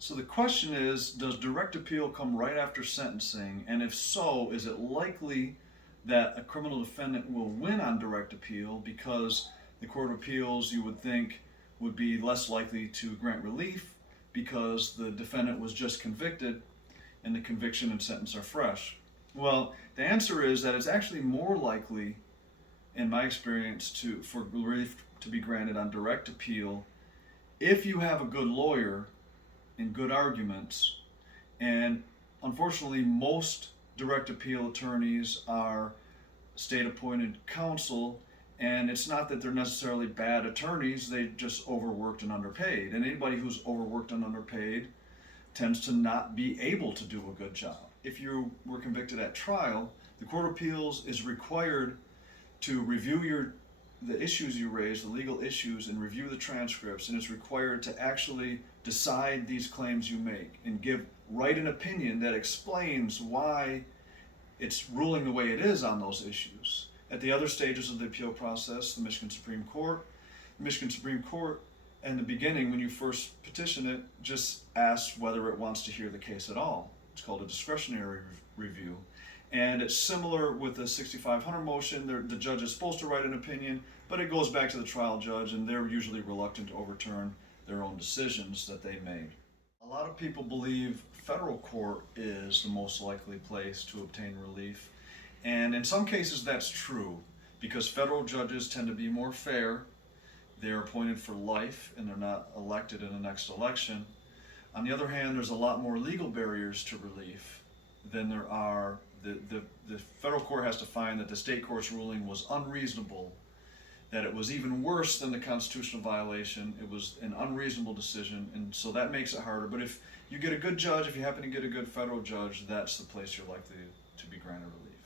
So the question is, does direct appeal come right after sentencing? And if so, is it likely that a criminal defendant will win on direct appeal because the Court of Appeals, you would think, would be less likely to grant relief because the defendant was just convicted and the conviction and sentence are fresh? Well, the answer is that it's actually more likely, in my experience, for relief to be granted on direct appeal if you have a good lawyer and good arguments. And unfortunately, most direct appeal attorneys are state appointed counsel, and it's not that they're necessarily bad attorneys, they just overworked and underpaid. And anybody who's overworked and underpaid tends to not be able to do a good job. If you were convicted at trial, the Court of Appeals is required to review the issues you raise, the legal issues, and review the transcripts, and it's required to actually decide these claims you make and write an opinion that explains why it's ruling the way it is on those issues. At the other stages of the appeal process, the Michigan Supreme Court, in the beginning, when you first petition it, just asks whether it wants to hear the case at all. It's called a discretionary review. And it's similar with the 6500 motion. The judge is supposed to write an opinion, but it goes back to the trial judge, and they're usually reluctant to overturn their own decisions that they made. A lot of people believe federal court is the most likely place to obtain relief. And in some cases that's true, because federal judges tend to be more fair. They're appointed for life and they're not elected in the next election. On the other hand, there's a lot more legal barriers to relief than there are. The federal court has to find that the state court's ruling was unreasonable, that it was even worse than the constitutional violation. It was an unreasonable decision, and so that makes it harder. But if you get a good judge, if you happen to get a good federal judge, that's the place you're likely to be granted relief.